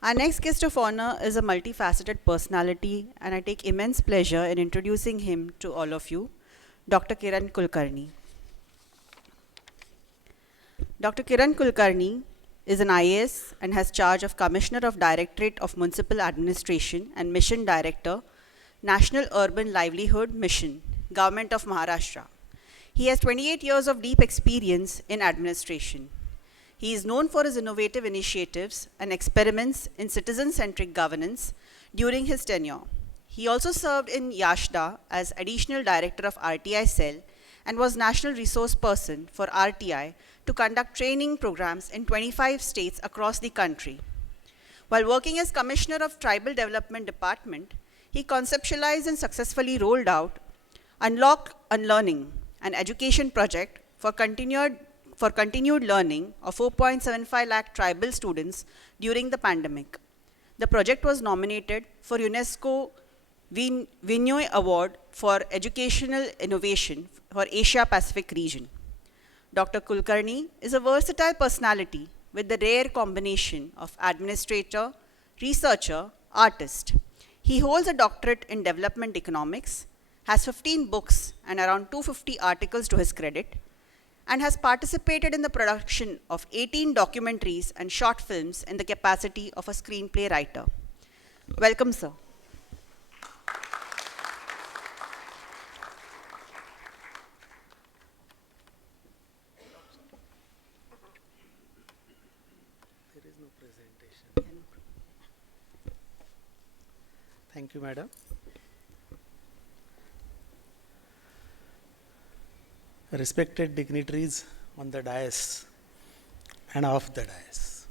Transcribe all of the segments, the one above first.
Our next guest of honor is a multifaceted personality, and I take immense pleasure in introducing him to all of you, Dr. Kiran Kulkarni. Dr. Kiran Kulkarni is an I.A.S. and has charge of Commissioner of Directorate of Municipal Administration and Mission Director, National Urban Livelihood Mission, Government of Maharashtra. He has 28 years of deep experience in administration. He is known for his innovative initiatives and experiments in citizen-centric governance during his tenure. He also served in Yashda as Additional Director of RTI Cell and was National Resource Person for RTI to conduct training programs in 25 states across the country. While working as Commissioner of Tribal Development Department, he conceptualized and successfully rolled out Unlock Unlearning, an education project for continued learning of 4.75 lakh tribal students during the pandemic. The project was nominated for UNESCO Vinyoy Award for Educational Innovation for Asia Pacific region. Dr. Kulkarni is a versatile personality with the rare combination of administrator, researcher, artist. He holds a doctorate in development economics, has 15 books and around 250 articles to his credit, and has participated in the production of 18 documentaries and short films in the capacity of a screenplay writer. Welcome, sir. There is no presentation. Thank you, madam. Respected dignitaries on the dais and off the dais.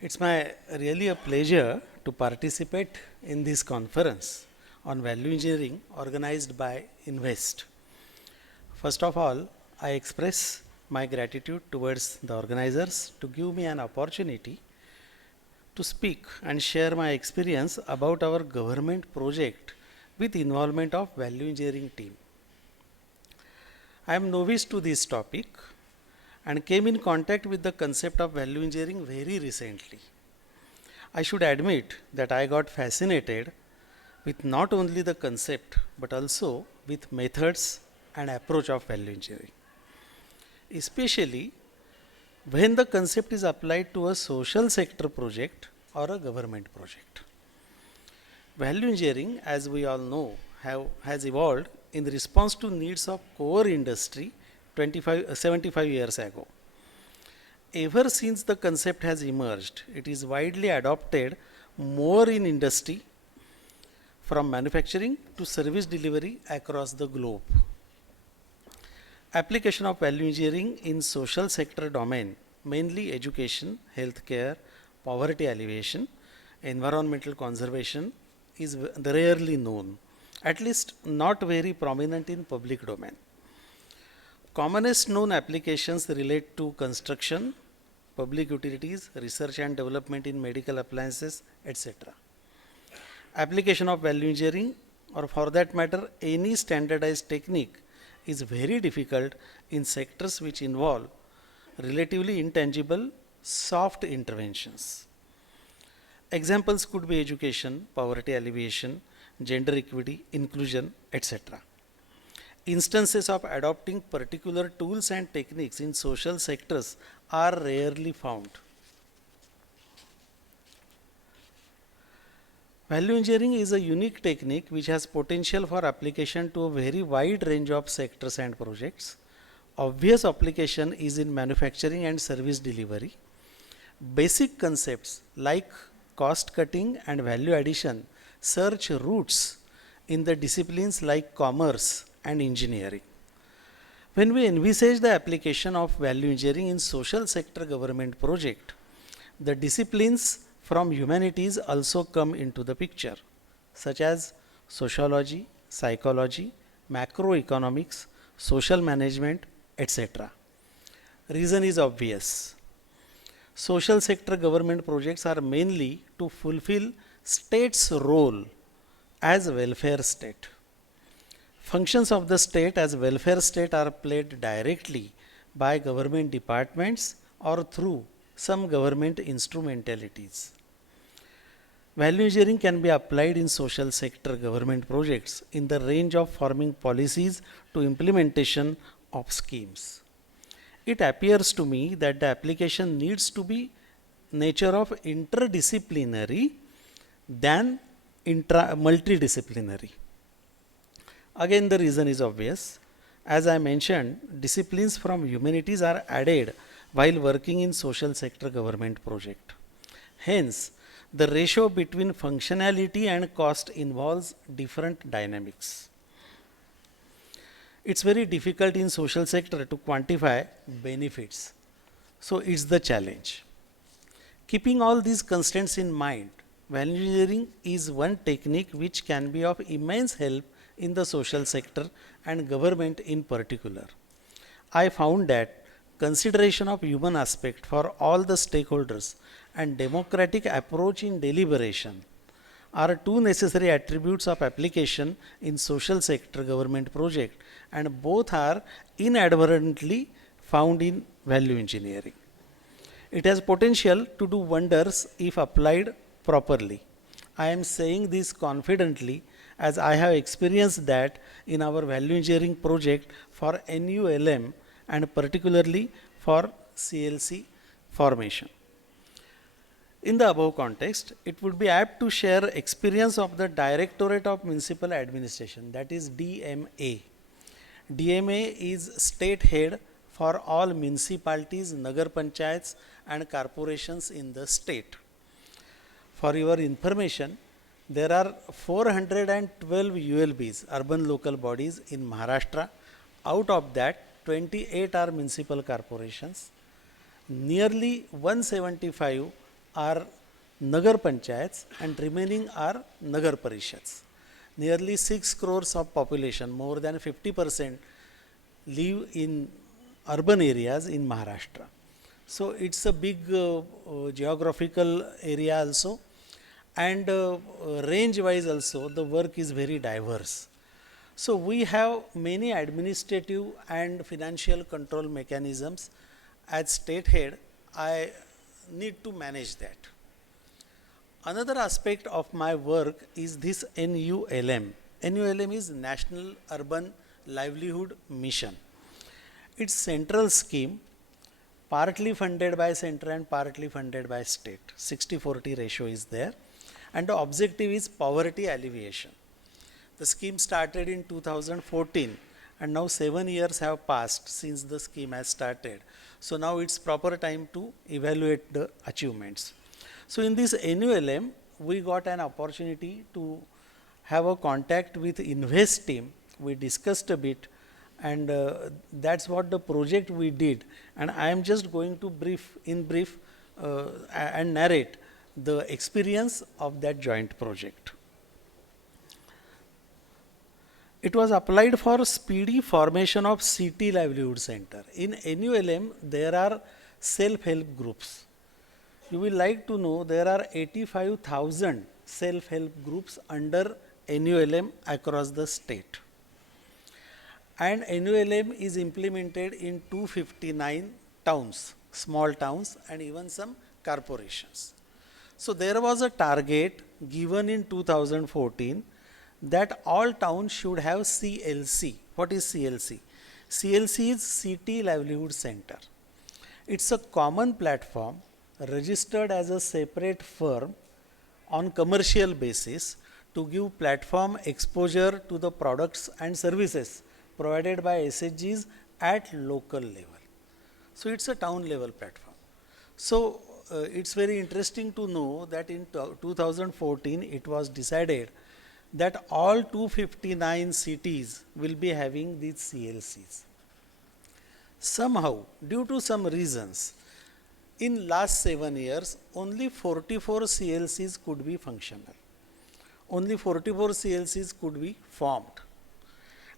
It's my really a pleasure to participate in this conference on value engineering organized by I.A.S. First of all, I express my gratitude towards the organizers to give me an opportunity to speak and share my experience about our government project with involvement of value engineering team. I am novice to this topic and came in contact with the concept of value engineering very recently. I should admit that I got fascinated with not only the concept but also with methods and approach of value engineering, especially when the concept is applied to a social sector project or a government project. Value engineering, as we all know, has evolved in response to needs of core industry 75 years ago. Ever since the concept has emerged, it is widely adopted more in industry from manufacturing to service delivery across the globe. Application of value engineering in social sector domain, mainly education, healthcare, poverty alleviation, environmental conservation, is rarely known, at least not very prominent in public domain. Commonest known applications relate to construction, public utilities, research and development in medical appliances, etc. Application of value engineering, or for that matter any standardized technique, is very difficult in sectors which involve relatively intangible soft interventions. Examples could be education, poverty alleviation, gender equity, inclusion, etc. Instances of adopting particular tools and techniques in social sectors are rarely found. Value engineering is a unique technique which has potential for application to a very wide range of sectors and projects. Obvious application is in manufacturing and service delivery. Basic concepts like cost cutting and value addition search roots in the disciplines like commerce and engineering. When we envisage the application of value engineering in social sector government project, the disciplines from humanities also come into the picture, such as sociology, psychology, macroeconomics, social management, etc. Reason is obvious. Social sector government projects are mainly to fulfill state's role as welfare state. Functions of the state as welfare state are played directly by government departments or through Some government instrumentalities. Value engineering can be applied in social sector government projects in the range of forming policies to implementation of schemes. It appears to me that the application needs to be nature of interdisciplinary than multidisciplinary. Again, the reason is obvious. As I mentioned, disciplines from humanities are added while working in social sector government project. Hence, the ratio between functionality and cost involves different dynamics. It's very difficult in social sector to quantify benefits. So it's the challenge. Keeping all these constraints in mind, value engineering is one technique which can be of immense help in the social sector and government in particular. I found that consideration of human aspect for all the stakeholders and democratic approach in deliberation are two necessary attributes of application in social sector government project, and both are inadvertently found in value engineering. It has potential to do wonders if applied properly. I am saying this confidently as I have experienced that in our value engineering project for NULM and particularly for CLC formation. In the above context, it would be apt to share experience of the Directorate of Municipal Administration, that is DMA. DMA is state head for all municipalities, nagar panchayats and corporations in the state. For your information, there are 412 ULBs, urban local bodies in Maharashtra. Out of that, 28 are municipal corporations. Nearly 175 are nagar panchayats and remaining are nagar parishads. Nearly 6 crores of population, more than 50%, live in urban areas in Maharashtra. So it's a big geographical area also, and range wise also the work is very diverse. So we have many administrative and financial control mechanisms. As state head, I need to manage that. Another aspect of my work is this NULM. NULM is National Urban Livelihood Mission. It's central scheme, partly funded by center and partly funded by state. 60-40 ratio is there, and the objective is poverty alleviation. The scheme started in 2014 and now 7 years have passed since the scheme has started. So now it's proper time to evaluate the achievements. So in this NULM, we got an opportunity to have a contact with I.A.S team. We discussed a bit, and that's what the project we did. And I am just going to brief and narrate the experience of that joint project. It was applied for speedy formation of city livelihood center. In NULM, there are self-help groups. You will like to know there are 85,000 self-help groups under NULM across the state. And NULM is implemented in 259 towns, small towns, and even some corporations. So there was a target given in 2014 that all towns should have CLC. What is CLC? CLC is City Livelihood Center. It's a common platform registered as a separate firm on commercial basis to give platform exposure to the products and services provided by SHGs at local level. So it's a town level platform. So it's very interesting to know that in 2014 it was decided that all 259 cities will be having these CLCs. Somehow, due to some reasons, in last 7 years, only 44 CLCs could be functional. Only 44 CLCs could be formed.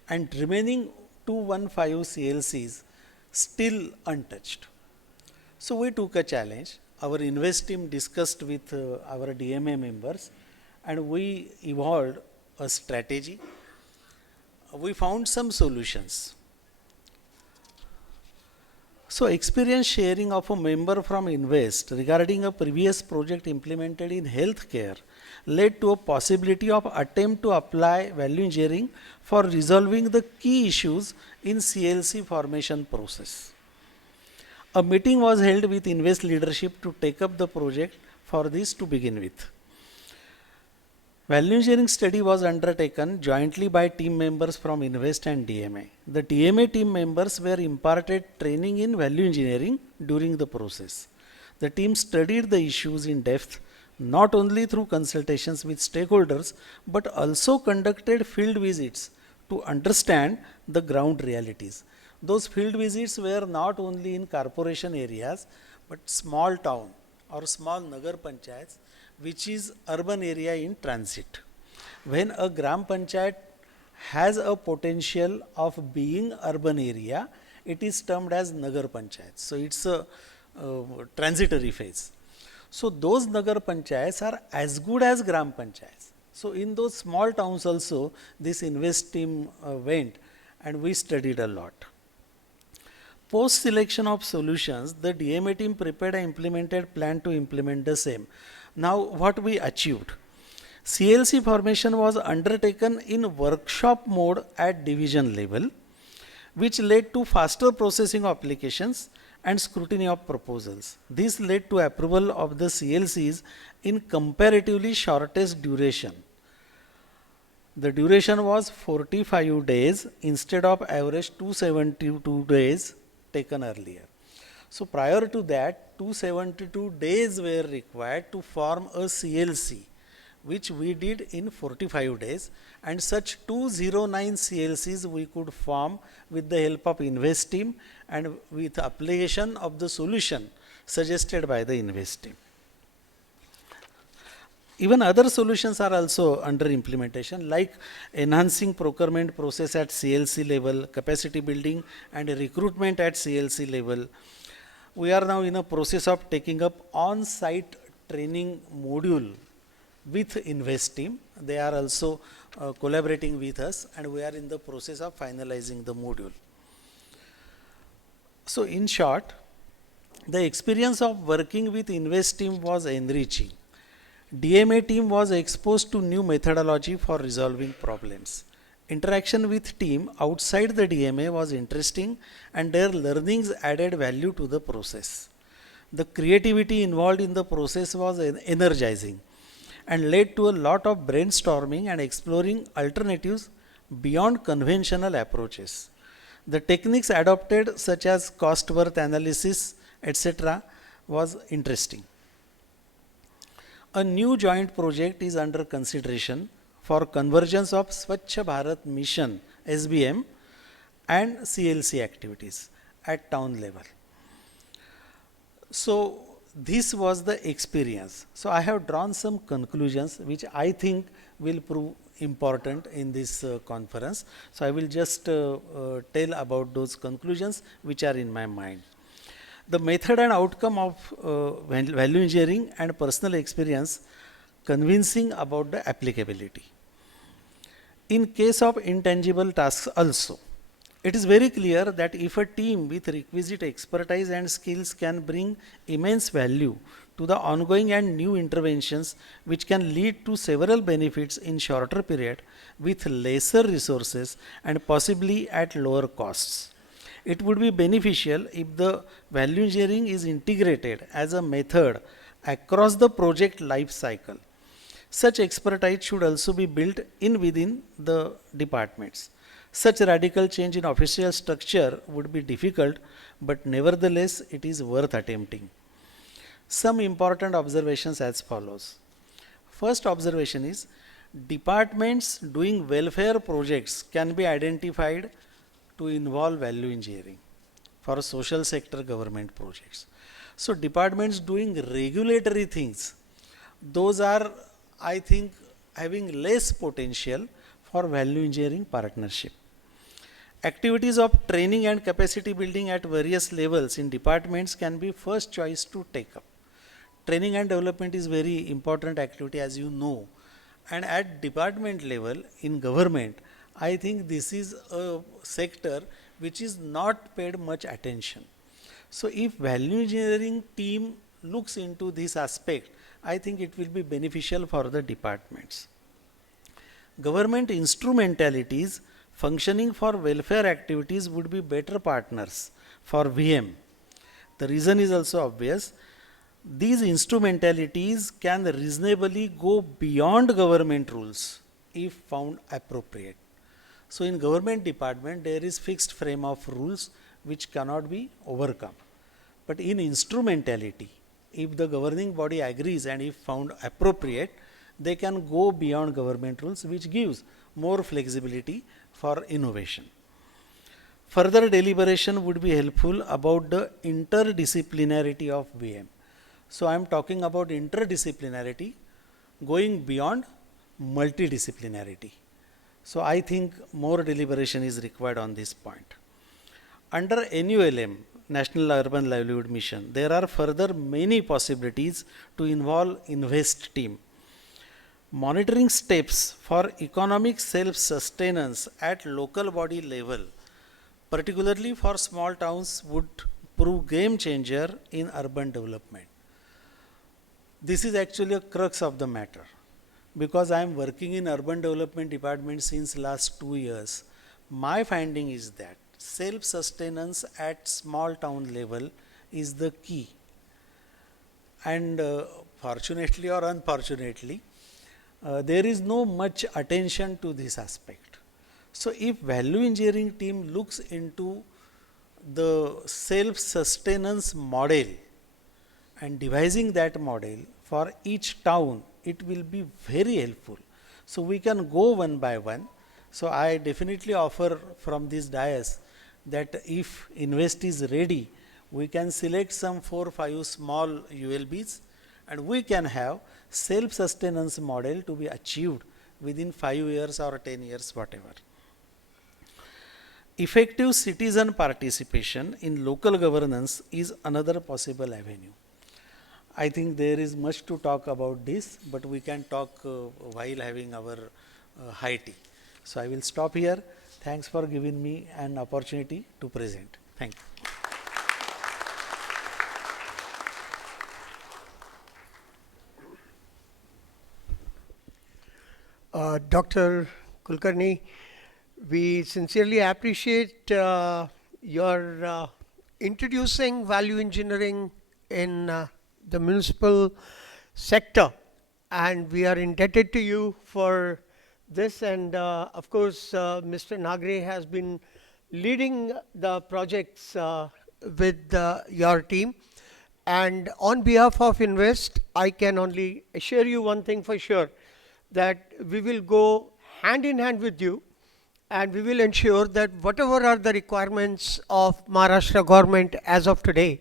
And remaining 215 CLCs still untouched. So we took a challenge. Our I.A.S team discussed with our DMA members, and we evolved a strategy. We found some solutions. So experience sharing of a member from Invest regarding a previous project implemented in healthcare led to a possibility of attempt to apply value engineering for resolving the key issues in CLC formation process. A meeting was held with Invest leadership to take up the project for this to begin with. Value engineering study was undertaken jointly by team members from Invest and DMA. The DMA team members were imparted training in value engineering during the process. The team studied the issues in depth not only through consultations with stakeholders but also conducted field visits to understand the ground realities. Those field visits were not only in corporation areas but small town or small nagar panchayats which is urban area in transit. When a gram panchayat has a potential of being urban area, it is termed as nagar panchayat. So it's a transitory phase. So those nagar panchayats are as good as gram panchayats. So in those small towns also, this Invest team went and we studied a lot. Post selection of solutions, the DMA team prepared an implemented plan to implement the same. Now what we achieved? CLC formation was undertaken in workshop mode at division level, which led to faster processing of applications and scrutiny of proposals. This led to approval of the CLCs in comparatively shortest duration. The duration was 45 days instead of average 272 days taken earlier. So prior to that, 272 days were required to form a CLC, which we did in 45 days, and such 209 CLCs we could form with the help of Invest team and with application of the solution suggested by the Invest team. Even other solutions are also under implementation, like enhancing procurement process at CLC level, capacity building and recruitment at CLC level. We are now in a process of taking up on-site training module with Invest team. They are also collaborating with us and we are in the process of finalizing the module. So in short, the experience of working with Invest team was enriching. DMA team was exposed to new methodology for resolving problems. Interaction with team outside the DMA was interesting and their learnings added value to the process. The creativity involved in the process was energizing and led to a lot of brainstorming and exploring alternatives beyond conventional approaches. The techniques adopted such as cost worth analysis, etc. was interesting. A new joint project is under consideration for convergence of Swachh Bharat Mission SBM and CLC activities at town level. So this was the experience. So I have drawn some conclusions which I think will prove important in this conference. So I will just tell about those conclusions which are in my mind. The method and outcome of value engineering and personal experience convincing about the applicability. In case of intangible tasks also, it is very clear that if a team with requisite expertise and skills can bring immense value to the ongoing and new interventions which can lead to several benefits in shorter period with lesser resources and possibly at lower costs. It would be beneficial if the value engineering is integrated as a method across the project life cycle. Such expertise should also be built in within the departments. Such radical change in official structure would be difficult, but nevertheless it is worth attempting. Some important observations as follows. First observation is departments doing welfare projects can be identified to involve value engineering for social sector government projects. So departments doing regulatory things, those are, I think, having less potential for value engineering partnership. Activities of training and capacity building at various levels in departments can be first choice to take up. Training and development is very important activity, as you know, and at department level in government, I think this is a sector which is not paid much attention. So if value engineering team looks into this aspect, I think it will be beneficial for the departments. Government instrumentalities functioning for welfare activities would be better partners for VM. The reason is also obvious. These instrumentalities can reasonably go beyond government rules if found appropriate. So in government department there is fixed frame of rules which cannot be overcome. But in instrumentality, if the governing body agrees and if found appropriate, they can go beyond government rules, which gives more flexibility for innovation. Further deliberation would be helpful about the interdisciplinarity of VM. So I am talking about interdisciplinarity going beyond multidisciplinarity. So I think more deliberation is required on this point. Under NULM, National Urban Livelihood Mission, there are further many possibilities to involve INVEST team. Monitoring steps for economic self-sustenance at local body level, particularly for small towns, would prove game changer in urban development. This is actually a crux of the matter, because I am working in urban development department since last 2 years. My finding is that self-sustenance at small town level is the key, and fortunately or unfortunately, there is no much attention to this aspect. So if value engineering team looks into the self-sustenance model and devising that model for each town, it will be very helpful. So we can go one by one. So I definitely offer from this dais that if INVEST is ready, we can select some 4 or 5 small ULBs and we can have self-sustenance model to be achieved within 5 years or 10 years, whatever. Effective citizen participation in local governance is another possible avenue. I think there is much to talk about this, but we can talk while having our high tea. So I will stop here. Thanks for giving me an opportunity to present. Thank you. Dr. Kulkarni, we sincerely appreciate your introducing value engineering in the municipal sector, and we are indebted to you for this. And of course, Mr. Nagre has been leading the projects with your team. And on behalf of Invest, I can only assure you one thing for sure, that we will go hand in hand with you, and we will ensure that whatever are the requirements of Maharashtra government as of today,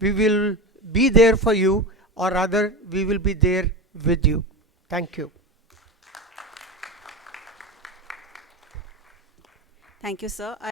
we will be there for you, or rather we will be there with you. Thank you. Thank you, sir.